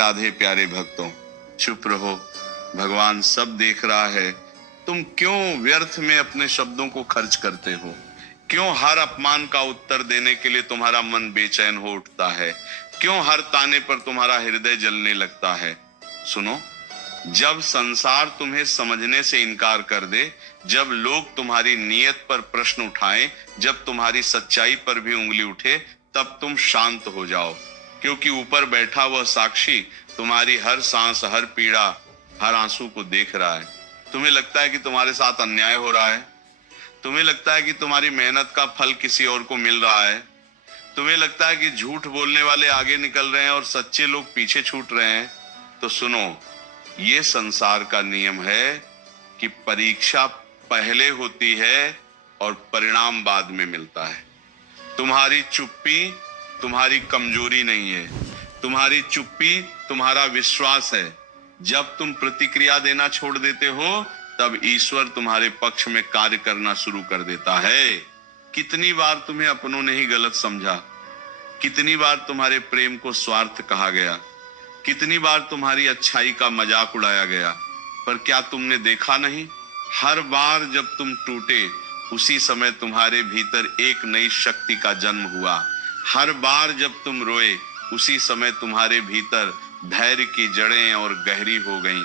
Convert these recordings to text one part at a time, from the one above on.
राधे प्यारे भक्तों, चुप रहो, भगवान सब देख रहा है। तुम क्यों व्यर्थ में अपने शब्दों को खर्च करते हो? क्यों हर अपमान का उत्तर देने के लिए तुम्हारा मन बेचैन हो उठता है? क्यों हर ताने पर तुम्हारा हृदय जलने लगता है? सुनो, जब संसार तुम्हें समझने से इनकार कर दे, जब लोग तुम्हारी नीयत पर प्रश्न उठाएं, जब तुम्हारी सच्चाई पर भी उंगली उठे, तब तुम शांत हो जाओ, क्योंकि ऊपर बैठा वह साक्षी तुम्हारी हर सांस, हर पीड़ा, हर आंसू को देख रहा है। तुम्हें लगता है कि तुम्हारे साथ अन्याय हो रहा है, तुम्हें लगता है कि तुम्हारी मेहनत का फल किसी और को मिल रहा है, तुम्हें लगता है कि झूठ बोलने वाले आगे निकल रहे हैं और सच्चे लोग पीछे छूट रहे हैं। तो सुनो, ये संसार का नियम है कि परीक्षा पहले होती है और परिणाम बाद में मिलता है। तुम्हारी चुप्पी तुम्हारी कमजोरी नहीं है, तुम्हारी चुप्पी तुम्हारा विश्वास है। जब तुम प्रतिक्रिया देना छोड़ देते हो, तब ईश्वर तुम्हारे पक्ष में कार्य करना शुरू कर देता है। कितनी बार तुम्हें अपनों ने ही गलत समझा, कितनी बार तुम्हारे प्रेम को स्वार्थ कहा गया, कितनी बार तुम्हारी अच्छाई का मजाक उड़ाया गया, पर क्या तुमने देखा नहीं? हर बार जब तुम टूटे, उसी समय तुम्हारे भीतर एक नई शक्ति का जन्म हुआ। हर बार जब तुम रोए, उसी समय तुम्हारे भीतर धैर्य की जड़ें और गहरी हो गईं।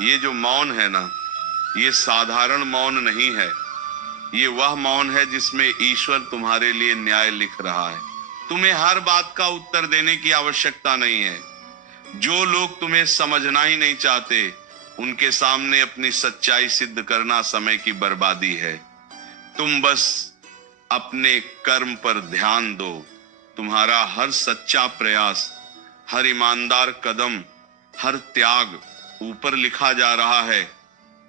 ये जो मौन है ना, ये साधारण मौन नहीं है, ये वह मौन है जिसमें ईश्वर तुम्हारे लिए न्याय लिख रहा है। तुम्हें हर बात का उत्तर देने की आवश्यकता नहीं है। जो लोग तुम्हें समझना ही नहीं चाहते, उनके सामने अपनी सच्चाई सिद्ध करना समय की बर्बादी है। तुम बस अपने कर्म पर ध्यान दो। तुम्हारा हर सच्चा प्रयास, हर ईमानदार कदम, हर त्याग ऊपर लिखा जा रहा है।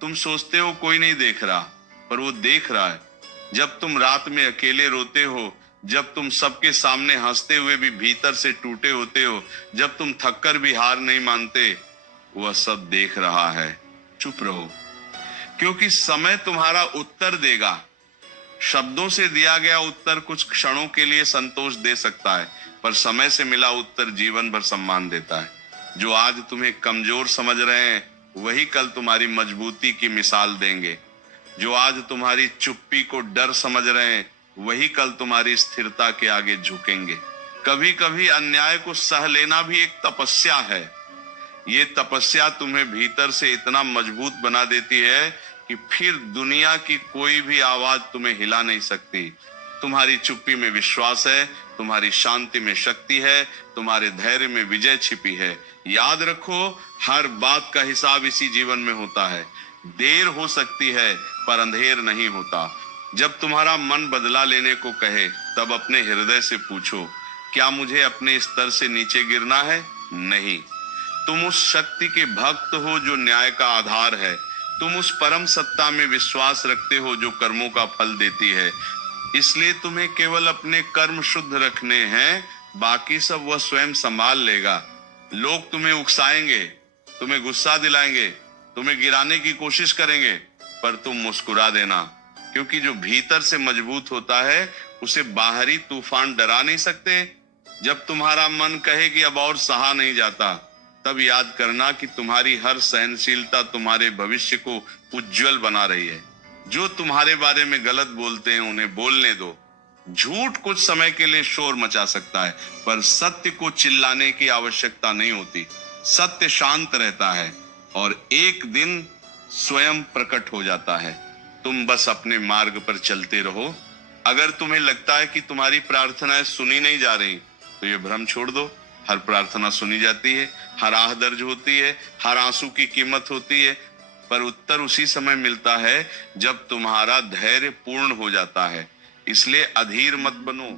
तुम सोचते हो कोई नहीं देख रहा, पर वो देख रहा है। जब तुम रात में अकेले रोते हो, जब तुम सबके सामने हंसते हुए भी भीतर से टूटे होते हो, जब तुम थककर भी हार नहीं मानते, वह सब देख रहा है। चुप रहो, क्योंकि समय तुम्हारा उत्तर देगा। शब्दों से दिया गया उत्तर कुछ क्षणों के लिए संतोष दे सकता है, पर समय से मिला उत्तर जीवन भर सम्मान देता है। जो आज तुम्हें कमजोर समझ रहे हैं, वही कल तुम्हारी मजबूती की मिसाल देंगे। जो आज तुम्हारी चुप्पी को डर समझ रहे हैं, वही कल तुम्हारी स्थिरता के आगे झुकेंगे। कभी कभी अन्याय को सह लेना भी एक तपस्या है। ये तपस्या तुम्हें भीतर से इतना मजबूत बना देती है कि फिर दुनिया की कोई भी आवाज तुम्हें हिला नहीं सकती। तुम्हारी चुप्पी में विश्वास है, तुम्हारी शांति में शक्ति है, तुम्हारे धैर्य में विजय छिपी है। याद रखो, हर बात का हिसाब इसी जीवन में होता है। देर हो सकती है, पर अंधेर नहीं होता। जब तुम्हारा मन बदला लेने को कहे, तब अपने हृदय से पूछो, क्या मुझे अपने स्तर से नीचे गिरना है? नहीं। तुम उस शक्ति के भक्त हो जो न्याय का आधार है। तुम उस परम सत्ता में विश्वास रखते हो जो कर्मों का फल देती है। इसलिए तुम्हें केवल अपने कर्म शुद्ध रखने हैं, बाकी सब वह स्वयं संभाल लेगा। लोग तुम्हें उकसाएंगे, तुम्हें गुस्सा दिलाएंगे, तुम्हें गिराने की कोशिश करेंगे, पर तुम मुस्कुरा देना, क्योंकि जो भीतर से मजबूत होता है, उसे बाहरी तूफान डरा नहीं सकते। जब तुम्हारा मन कहे कि अब और सहा नहीं जाता, तब याद करना कि तुम्हारी हर सहनशीलता तुम्हारे भविष्य को उज्जवल बना रही है। जो तुम्हारे बारे में गलत बोलते हैं, उन्हें बोलने दो। झूठ कुछ समय के लिए शोर मचा सकता है, पर सत्य को चिल्लाने की आवश्यकता नहीं होती। सत्य शांत रहता है और एक दिन स्वयं प्रकट हो जाता है। तुम बस अपने मार्ग पर चलते रहो। अगर तुम्हें लगता है कि तुम्हारी प्रार्थनाएं सुनी नहीं जा रही, तो ये भ्रम छोड़ दो। हर प्रार्थना सुनी जाती है, हर आह दर्ज होती है, हर आंसू की कीमत होती है, पर उत्तर उसी समय मिलता है जब तुम्हारा धैर्य पूर्ण हो जाता है। इसलिए अधीर मत बनो।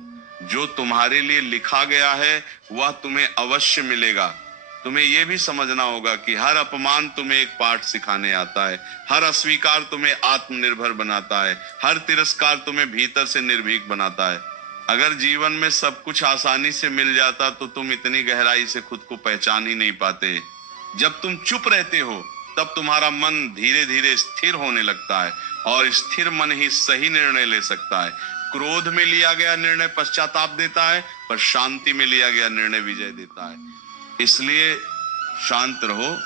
जो तुम्हारे लिए लिखा गया है, वह तुम्हें अवश्य मिलेगा। तुम्हें यह भी समझना होगा कि हर अपमान तुम्हें एक पाठ सिखाने आता है, हर अस्वीकार तुम्हें आत्मनिर्भर बनाता है, हर तिरस्कार तुम्हें भीतर से निर्भीक बनाता है। अगर जीवन में सब कुछ आसानी से मिल जाता, तो तुम इतनी गहराई से खुद को पहचान ही नहीं पाते। जब तुम चुप रहते हो, तब तुम्हारा मन धीरे धीरे स्थिर होने लगता है, और स्थिर मन ही सही निर्णय ले सकता है। क्रोध में लिया गया निर्णय पश्चाताप देता है, पर शांति में लिया गया निर्णय विजय देता है। इसलिए शांत रहो,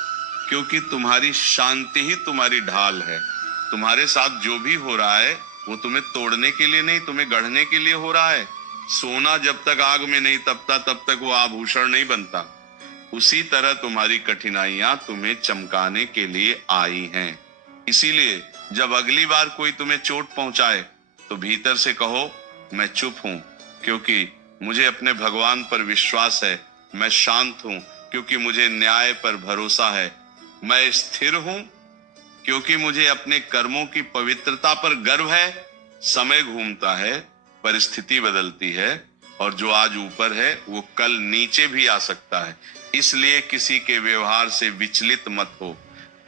क्योंकि तुम्हारी शांति ही तुम्हारी ढाल है। तुम्हारे साथ जो भी हो रहा है वो तुम्हें तोड़ने के लिए नहीं, तुम्हें गढ़ने के लिए हो रहा है। सोना जब तक आग में नहीं तपता तब तक वो आभूषण नहीं बनता। उसी तरह तुम्हारी कठिनाइयां तुम्हें चमकाने के लिए आई हैं। इसीलिए जब अगली बार कोई तुम्हें चोट पहुंचाए तो भीतर से कहो, मैं चुप हूं क्योंकि मुझे अपने भगवान पर विश्वास है। मैं शांत हूं क्योंकि मुझे न्याय पर भरोसा है। मैं स्थिर हूं क्योंकि मुझे अपने कर्मों की पवित्रता पर गर्व है। समय घूमता है, परिस्थिति बदलती है, और जो आज ऊपर है वो कल नीचे भी आ सकता है। इसलिए किसी के व्यवहार से विचलित मत हो।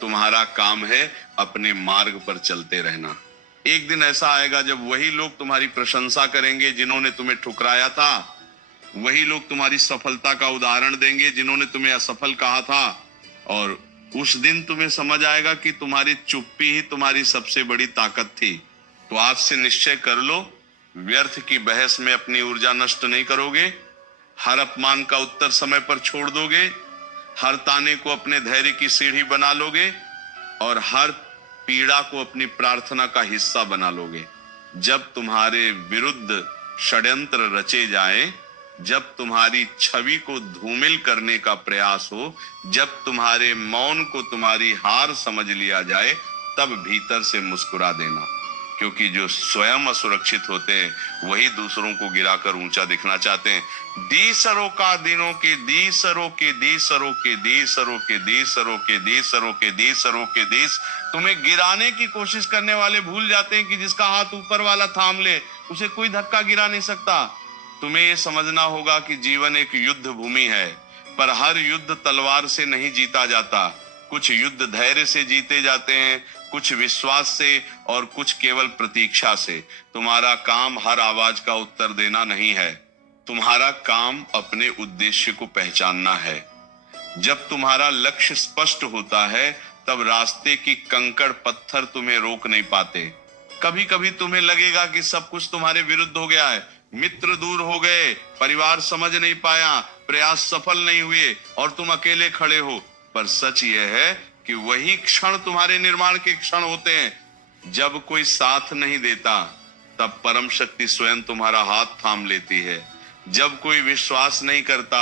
तुम्हारा काम है अपने मार्ग पर चलते रहना। एक दिन ऐसा आएगा जब वही लोग तुम्हारी प्रशंसा करेंगे जिन्होंने तुम्हें ठुकराया था। वही लोग तुम्हारी सफलता का उदाहरण देंगे जिन्होंने तुम्हें असफल कहा था। और उस दिन तुम्हें समझ आएगा कि तुम्हारी चुप्पी ही तुम्हारी सबसे बड़ी ताकत थी। तो आज से निश्चय कर लो, व्यर्थ की बहस में अपनी ऊर्जा नष्ट नहीं करोगे। हर अपमान का उत्तर समय पर छोड़ दोगे। हर ताने को अपने धैर्य की सीढ़ी बना लोगे और हर पीड़ा को अपनी प्रार्थना का हिस्सा बना लोगे। जब तुम्हारे विरुद्ध षड्यंत्र रचे जाएं, जब तुम्हारी छवि को धूमिल करने का प्रयास हो, जब तुम्हारे मौन को तुम्हारी हार समझ लिया जाए, तब भीतर से मुस्कुरा देना। क्योंकि जो स्वयं असुरक्षित होते हैं वही दूसरों को गिराकर ऊंचा दिखना चाहते हैं। दी सरों का दिनों के दी सरों के दी सरों के दी सरों के दी सरों के दी सरों के दी सरों के दीस। तुम्हें गिराने की कोशिश करने वाले भूल जाते हैं कि जिसका हाथ ऊपर वाला थाम ले उसे कोई धक्का गिरा नहीं सकता। तुम्हें ये समझना होगा कि जीवन एक युद्ध भूमि है, पर हर युद्ध तलवार से नहीं जीता जाता। कुछ युद्ध धैर्य से जीते जाते हैं, कुछ विश्वास से और कुछ केवल प्रतीक्षा से। तुम्हारा काम हर आवाज का उत्तर देना नहीं है, तुम्हारा काम अपने उद्देश्य को पहचानना है। जब तुम्हारा लक्ष्य स्पष्ट होता है तब रास्ते की कंकड़ पत्थर तुम्हें रोक नहीं पाते। कभी कभी तुम्हें लगेगा कि सब कुछ तुम्हारे विरुद्ध हो गया है, मित्र दूर हो गए, परिवार समझ नहीं पाया, प्रयास सफल नहीं हुए और तुम अकेले खड़े हो। पर सच यह है कि वही क्षण तुम्हारे निर्माण के क्षण होते हैं। जब कोई साथ नहीं देता तब परम शक्ति स्वयं तुम्हारा हाथ थाम लेती है। जब कोई विश्वास नहीं करता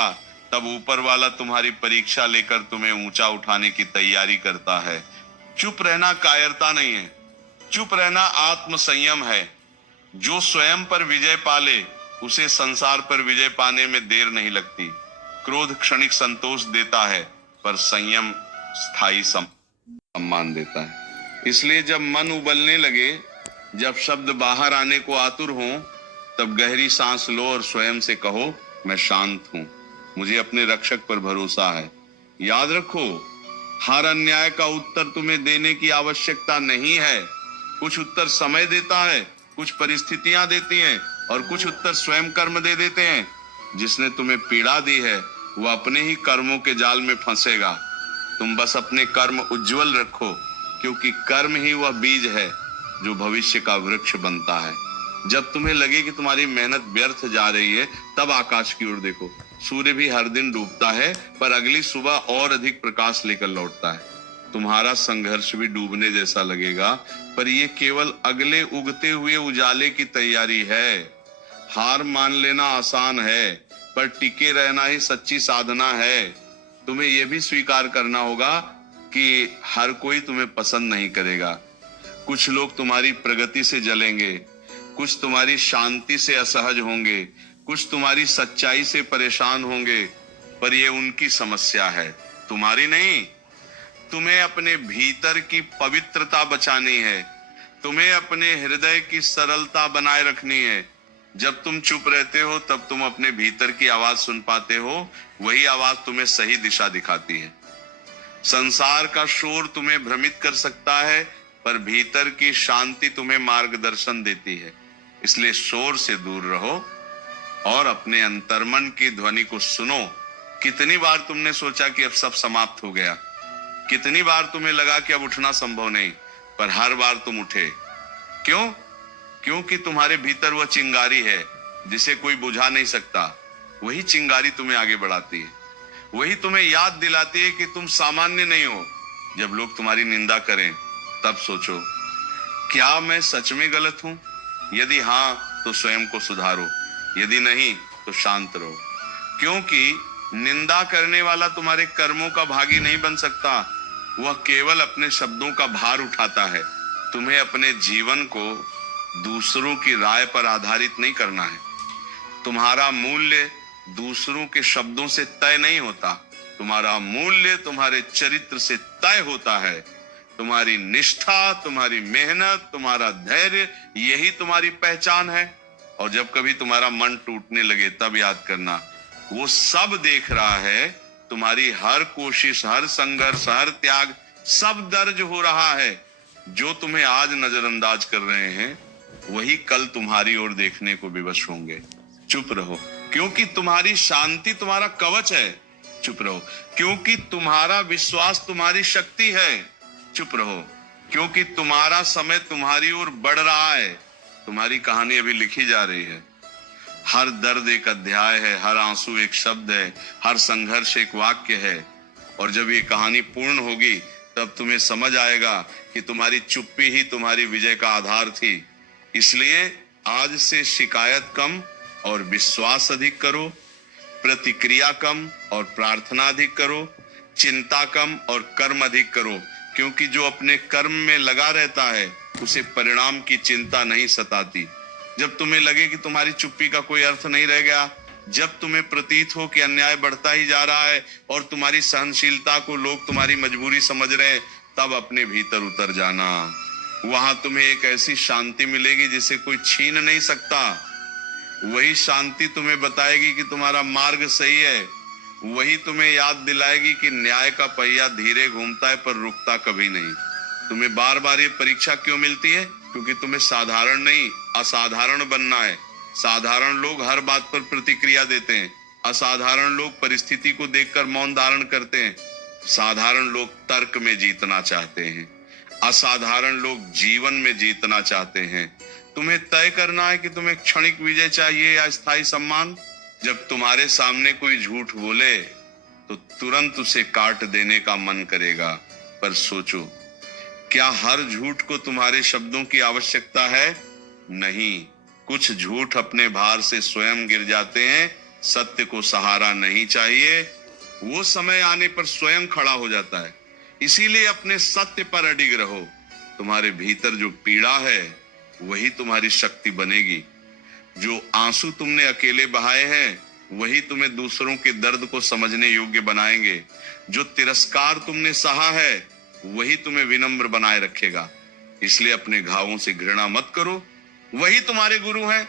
तब ऊपर वाला तुम्हारी परीक्षा लेकर तुम्हें ऊंचा उठाने की तैयारी करता है। चुप रहना कायरता नहीं है, चुप रहना आत्म संयम है। जो स्वयं पर विजय पाले उसे संसार पर विजय पाने में देर नहीं लगती। क्रोध क्षणिक संतोष देता है पर संयम स्थायी सम्मान देता है। इसलिए जब मन उबलने लगे, जब शब्द बाहर आने को आतुर हो, तब गहरी सांस लो और स्वयं से कहो, मैं शांत हूं, मुझे अपने रक्षक पर भरोसा है। याद रखो, हर अन्याय का उत्तर तुम्हें देने की आवश्यकता नहीं है। कुछ उत्तर समय देता है, कुछ परिस्थितियां देती हैं और कुछ उत्तर स्वयं कर्म दे देते हैं। जिसने तुम्हें पीड़ा दी है वह अपने ही कर्मों के जाल में फंसेगा। तुम बस अपने कर्म उज्जवल रखो, क्योंकि कर्म ही वह बीज है जो भविष्य का वृक्ष बनता है। जब तुम्हें लगे कि तुम्हारी मेहनत व्यर्थ जा रही है, तब आकाश की ओर देखो। सूर्य भी हर दिन डूबता है पर अगली सुबह और अधिक प्रकाश लेकर लौटता है। तुम्हारा संघर्ष भी डूबने जैसा लगेगा, पर यह केवल अगले उगते हुए उजाले की तैयारी है। हार मान लेना आसान है, पर टिके रहना ही सच्ची साधना है। तुम्हें यह भी स्वीकार करना होगा कि हर कोई तुम्हें पसंद नहीं करेगा। कुछ लोग तुम्हारी प्रगति से जलेंगे, कुछ तुम्हारी शांति से असहज होंगे, कुछ तुम्हारी सच्चाई से परेशान होंगे, पर यह उनकी समस्या है, तुम्हारी नहीं। तुम्हें अपने भीतर की पवित्रता बचानी है, तुम्हें अपने हृदय की सरलता बनाए रखनी है। जब तुम चुप रहते हो तब तुम अपने भीतर की आवाज सुन पाते हो। वही आवाज तुम्हें सही दिशा दिखाती है। संसार का शोर तुम्हें भ्रमित कर सकता है, पर भीतर की शांति तुम्हें मार्गदर्शन देती है। इसलिए शोर से दूर रहो और अपने अंतर्मन की ध्वनि को सुनो। कितनी बार तुमने सोचा कि अब सब समाप्त हो गया, कितनी बार तुम्हें लगा कि अब उठना संभव नहीं, पर हर बार तुम उठे। क्यों? क्योंकि तुम्हारे भीतर वह चिंगारी है जिसे कोई बुझा नहीं सकता। वही चिंगारी तुम्हें आगे बढ़ाती है। वही तुम्हें याद दिलाती है कि तुम सामान्य नहीं हो। जब लोग तुम्हारी निंदा करें तब सोचो, क्या मैं सच में गलत हूं? यदि हाँ तो स्वयं को सुधारो, यदि नहीं तो शांत रहो। क्योंकि निंदा करने वाला तुम्हारे कर्मों का भागी नहीं बन सकता, वह केवल अपने शब्दों का भार उठाता है। तुम्हें अपने जीवन को दूसरों की राय पर आधारित नहीं करना है। तुम्हारा मूल्य दूसरों के शब्दों से तय नहीं होता, तुम्हारा मूल्य तुम्हारे चरित्र से तय होता है। तुम्हारी निष्ठा, तुम्हारी मेहनत, तुम्हारा धैर्य, यही तुम्हारी पहचान है। और जब कभी तुम्हारा मन टूटने लगे तब याद करना, वो सब देख रहा है। तुम्हारी हर कोशिश, हर संघर्ष, हर त्याग, सब दर्ज हो रहा है। जो तुम्हें आज नजरअंदाज कर रहे हैं वही कल तुम्हारी ओर देखने को विवश होंगे। चुप रहो, क्योंकि तुम्हारी शांति तुम्हारा कवच है। चुप रहो, क्योंकि तुम्हारा विश्वास तुम्हारी शक्ति है। चुप रहो, क्योंकि तुम्हारा समय तुम्हारी ओर बढ़ रहा है। तुम्हारी कहानी अभी लिखी जा रही है। हर दर्द एक अध्याय है, हर आंसू एक शब्द है, हर संघर्ष एक वाक्य है। और जब ये कहानी पूर्ण होगी तब तुम्हें समझ आएगा कि तुम्हारी चुप्पी ही तुम्हारी विजय का आधार थी। इसलिए आज से शिकायत कम और विश्वास अधिक करो, प्रतिक्रिया कम और प्रार्थना अधिक करो, चिंता कम और कर्म अधिक करो। क्योंकि जो अपने कर्म में लगा रहता है उसे परिणाम की चिंता नहीं सताती। जब तुम्हें लगे कि तुम्हारी चुप्पी का कोई अर्थ नहीं रह गया, जब तुम्हें प्रतीत हो कि अन्याय बढ़ता ही जा रहा है और तुम्हारी सहनशीलता को लोग तुम्हारी मजबूरी समझ रहे हैं, तब अपने भीतर उतर जाना। वहां तुम्हें एक ऐसी शांति मिलेगी जिसे कोई छीन नहीं सकता। वही शांति तुम्हें बताएगी कि तुम्हारा मार्ग सही है। वही तुम्हें याद दिलाएगी कि न्याय का पहिया धीरे घूमता है पर रुकता कभी नहीं। तुम्हें बार बार ये परीक्षा क्यों मिलती है? क्योंकि तुम्हें साधारण नहीं असाधारण बनना है। साधारण लोग हर बात पर प्रतिक्रिया देते हैं, असाधारण लोग परिस्थिति को देखकर मौन धारण करते हैं। साधारण लोग तर्क में जीतना चाहते हैं, असाधारण लोग जीवन में जीतना चाहते हैं। तुम्हें तय करना है कि तुम्हें क्षणिक विजय चाहिए या स्थायी सम्मान। जब तुम्हारे सामने कोई झूठ बोले तो तुरंत उसे काट देने का मन करेगा, पर सोचो, क्या हर झूठ को तुम्हारे शब्दों की आवश्यकता है? नहीं। कुछ झूठ अपने भार से स्वयं गिर जाते हैं। सत्य को सहारा नहीं चाहिए, वो समय आने पर स्वयं खड़ा हो जाता है। इसीलिए अपने सत्य पर अडिग रहो। तुम्हारे भीतर जो पीड़ा है वही तुम्हारी शक्ति बनेगी। जो आंसू तुमने अकेले बहाए हैं वही तुम्हें दूसरों के दर्द को समझने योग्य बनाएंगे। जो तिरस्कार तुमने सहा है वही तुम्हें विनम्र बनाए रखेगा। इसलिए अपने घावों से घृणा मत करो, वही तुम्हारे गुरु हैं।